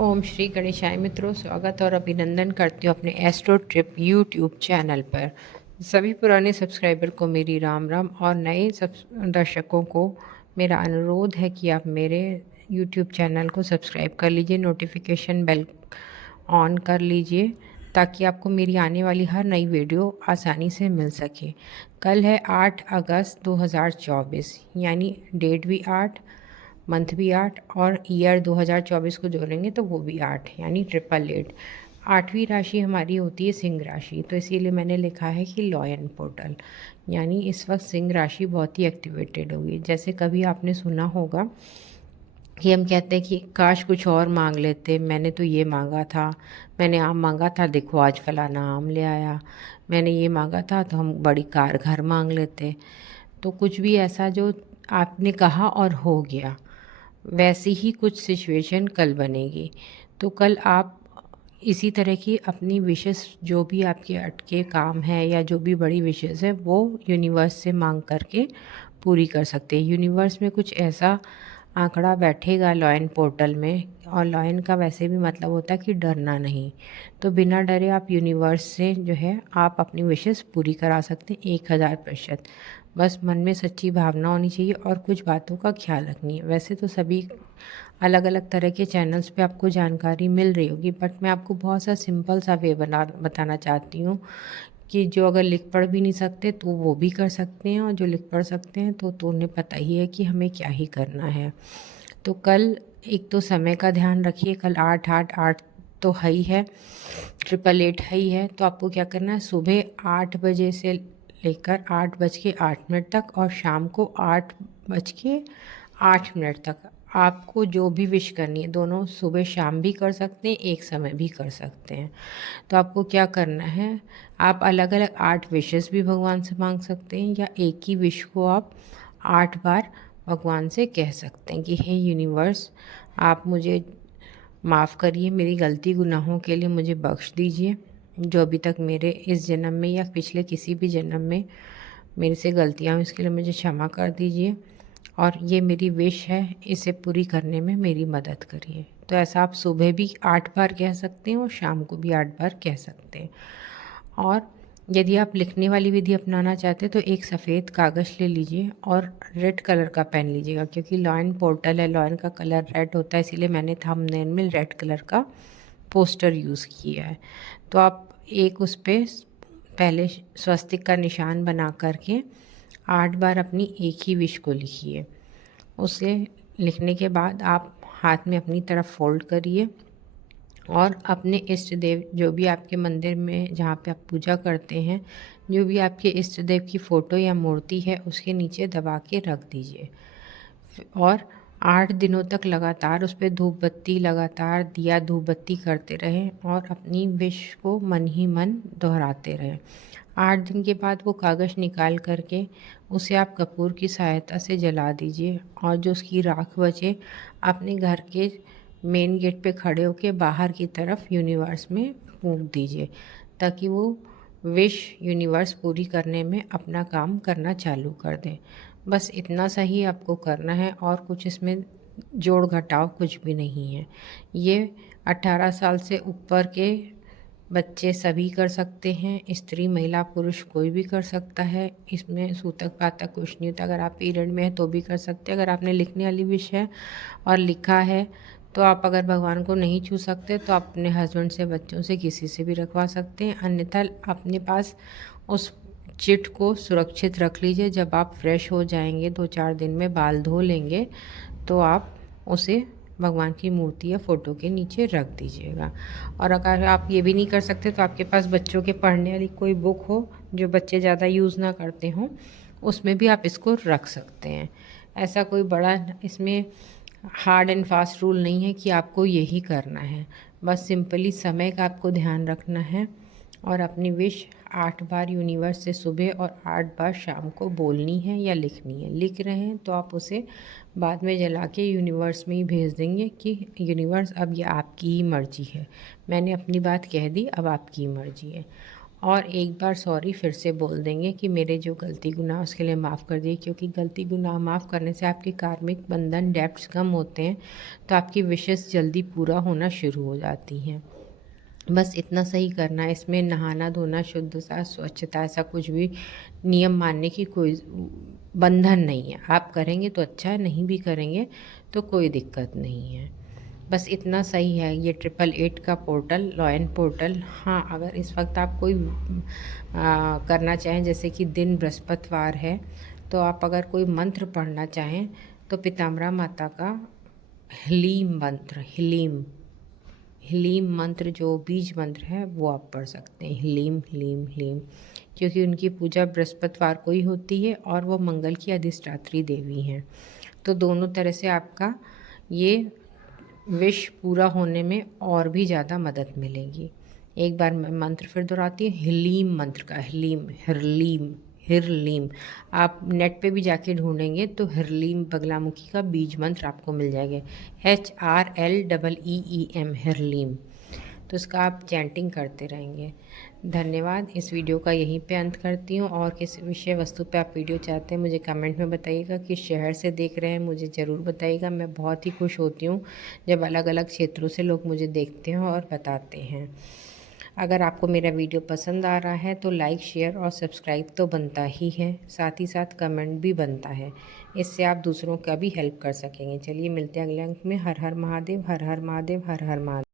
ओम श्री गणेशाय मित्रों, स्वागत और अभिनंदन करती हूँ अपने एस्ट्रो ट्रिप यूट्यूब चैनल पर। सभी पुराने सब्सक्राइबर को मेरी राम राम और नए दर्शकों को मेरा अनुरोध है कि आप मेरे यूट्यूब चैनल को सब्सक्राइब कर लीजिए, नोटिफिकेशन बेल ऑन कर लीजिए ताकि आपको मेरी आने वाली हर नई वीडियो आसानी से मिल सके। कल है 8 अगस्त 2024, यानी डेट भी 8, मंथ भी 8 और ईयर 2024 को जोड़ेंगे तो वो भी 8, यानी 888। आठवीं राशि हमारी होती है सिंह राशि, तो इसीलिए मैंने लिखा है कि लॉयन पोर्टल, यानी इस वक्त सिंह राशि बहुत ही एक्टिवेटेड होगी। जैसे कभी आपने सुना होगा कि हम कहते हैं कि काश कुछ और मांग लेते, मैंने तो ये मांगा था, मैंने आम मांगा था, देखो आज फलाना आम ले आया, मैंने ये मांगा था तो हम बड़ी कार घर मांग लेते। तो कुछ भी ऐसा जो आपने कहा और हो गया, वैसी ही कुछ सिचुएशन कल बनेगी। तो कल आप इसी तरह की अपनी विशेस, जो भी आपके अटके काम है या जो भी बड़ी विशेस है, वो यूनिवर्स से मांग करके पूरी कर सकते हैं। यूनिवर्स में कुछ ऐसा आंकड़ा बैठेगा लॉयन पोर्टल में, और लॉयन का वैसे भी मतलब होता है कि डरना नहीं। तो बिना डरे आप यूनिवर्स से जो है आप अपनी विशेस पूरी करा सकते हैं 1000%। बस मन में सच्ची भावना होनी चाहिए और कुछ बातों का ख्याल रखनी है। वैसे तो सभी अलग अलग तरह के चैनल्स पे आपको जानकारी मिल रही होगी, बट मैं आपको बहुत सा सिंपल सा वे बताना चाहती हूँ कि जो अगर लिख पढ़ भी नहीं सकते तो वो भी कर सकते हैं, और जो लिख पढ़ सकते हैं तो उन्हें पता ही है कि हमें क्या ही करना है। तो कल एक तो समय का ध्यान रखिए, कल 8 तो है ही है, 888 है ही है। तो आपको क्या करना है, सुबह 8 बजे से लेकर 8:08 तक और शाम को 8:08 तक आपको जो भी विश करनी है, दोनों सुबह शाम भी कर सकते हैं, एक समय भी कर सकते हैं। तो आपको क्या करना है, आप अलग अलग 8 विशेस भी भगवान से मांग सकते हैं, या एक ही विश को आप 8 बार भगवान से कह सकते हैं कि हे यूनिवर्स, आप मुझे माफ़ करिए, मेरी गलती गुनाहों के लिए मुझे बख्श दीजिए। जो अभी तक मेरे इस जन्म में या पिछले किसी भी जन्म में मेरे से गलतियाँ हुई, इसके लिए मुझे क्षमा कर दीजिए, और ये मेरी विश है, इसे पूरी करने में मेरी मदद करिए। तो ऐसा आप सुबह भी 8 बार कह सकते हैं और शाम को भी 8 बार कह सकते हैं। और यदि आप लिखने वाली विधि अपनाना चाहते हैं तो एक सफ़ेद कागज़ ले लीजिए और रेड कलर का पेन लीजिएगा, क्योंकि लॉयन पोर्टल है, लॉयन का कलर रेड होता है, इसीलिए मैंने थंबनेल में रेड कलर का पोस्टर यूज़ किया है। तो आप एक उस पर पहले स्वस्तिक का निशान बना करके 8 बार अपनी एक ही विश को लिखिए। उसे लिखने के बाद आप हाथ में अपनी तरफ फोल्ड करिए और अपने इष्ट देव, जो भी आपके मंदिर में जहाँ पे आप पूजा करते हैं, जो भी आपके इष्ट देव की फ़ोटो या मूर्ति है, उसके नीचे दबा के रख दीजिए। और 8 दिनों तक लगातार उस पर धूप बत्ती, लगातार दिया धूप बत्ती करते रहें और अपनी विश को मन ही मन दोहराते रहें। 8 दिन के बाद वो कागज़ निकाल करके उसे आप कपूर की सहायता से जला दीजिए, और जो उसकी राख बचे अपने घर के मेन गेट पे खड़े होकर बाहर की तरफ यूनिवर्स में फूंक दीजिए, ताकि वो विश यूनिवर्स पूरी करने में अपना काम करना चालू कर दे। बस इतना सा ही आपको करना है, और कुछ इसमें जोड़ घटाव कुछ भी नहीं है। ये 18 साल से ऊपर के बच्चे सभी कर सकते हैं, स्त्री महिला पुरुष कोई भी कर सकता है। इसमें सूतक पातक कुछ नहीं होता। अगर आप पीरियड में हैं तो भी कर सकते हैं। अगर आपने लिखने वाली विश है और लिखा है तो आप अगर भगवान को नहीं छू सकते तो आप अपने हस्बैंड से, बच्चों से, किसी से भी रखवा सकते हैं। अन्यथा अपने पास उस चिट को सुरक्षित रख लीजिए। जब आप फ्रेश हो जाएंगे, 2-4 दिन में बाल धो लेंगे, तो आप उसे भगवान की मूर्ति या फ़ोटो के नीचे रख दीजिएगा। और अगर आप ये भी नहीं कर सकते तो आपके पास बच्चों के पढ़ने वाली कोई बुक हो जो बच्चे ज़्यादा यूज़ ना करते हों, उसमें भी आप इसको रख सकते हैं। ऐसा कोई बड़ा इसमें हार्ड एंड फास्ट रूल नहीं है कि आपको यही करना है। बस सिंपली समय का आपको ध्यान रखना है और अपनी विश 8 बार यूनिवर्स से सुबह और 8 बार शाम को बोलनी है या लिखनी है। लिख रहे हैं तो आप उसे बाद में जला के यूनिवर्स में ही भेज देंगे कि यूनिवर्स अब ये आपकी ही मर्ज़ी है, मैंने अपनी बात कह दी, अब आपकी ही मर्ज़ी है। और एक बार सॉरी फिर से बोल देंगे कि मेरे जो गलती गुनाह उसके लिए माफ़ कर दिए, क्योंकि गलती गुनाह माफ़ करने से आपके कार्मिक बंधन डेप्ट्स कम होते हैं, तो आपकी विशेस जल्दी पूरा होना शुरू हो जाती हैं। बस इतना सही करना है। इसमें नहाना धोना, शुद्धता, स्वच्छता ऐसा कुछ भी नियम मानने की कोई बंधन नहीं है। आप करेंगे तो अच्छा है, नहीं भी करेंगे तो कोई दिक्कत नहीं है। बस इतना सही है। ये 888 का पोर्टल, लॉयन पोर्टल। हाँ, अगर इस वक्त आप कोई करना चाहें, जैसे कि दिन बृहस्पतिवार है, तो आप अगर कोई मंत्र पढ़ना चाहें तो पीताम्बरा माता का ह्लीम मंत्र, ह्लीम मंत्र जो बीज मंत्र है वो आप पढ़ सकते हैं। ह्लीम ह्लीम ह्लीम, क्योंकि उनकी पूजा बृहस्पतिवार को ही होती है और वो मंगल की अधिष्ठात्री देवी हैं। तो दोनों तरह से आपका ये विश पूरा होने में और भी ज़्यादा मदद मिलेगी। एक बार मैं मंत्र फिर दोहराती हूँ, ह्लीम मंत्र का, ह्लीम, हिरलीम, हिरलीम। आप नेट पे भी जाके ढूंढेंगे तो हिरलीम बगलामुखी का बीज मंत्र आपको मिल जाएगा, HRLEEM, हिरलीम। तो इसका आप चैंटिंग करते रहेंगे। धन्यवाद। इस वीडियो का यहीं पे अंत करती हूँ। और किस विषय वस्तु पे आप वीडियो चाहते हैं मुझे कमेंट में बताइएगा। किस शहर से देख रहे हैं मुझे ज़रूर बताइएगा। मैं बहुत ही खुश होती हूँ जब अलग अलग क्षेत्रों से लोग मुझे देखते हैं और बताते हैं। अगर आपको मेरा वीडियो पसंद आ रहा है तो लाइक, शेयर और सब्सक्राइब तो बनता ही है, साथ ही साथ कमेंट भी बनता है। इससे आप दूसरों का भी हेल्प कर सकेंगे। चलिए मिलते हैं अगले अंक में। हर हर महादेव, हर हर महादेव, हर हर महादेव।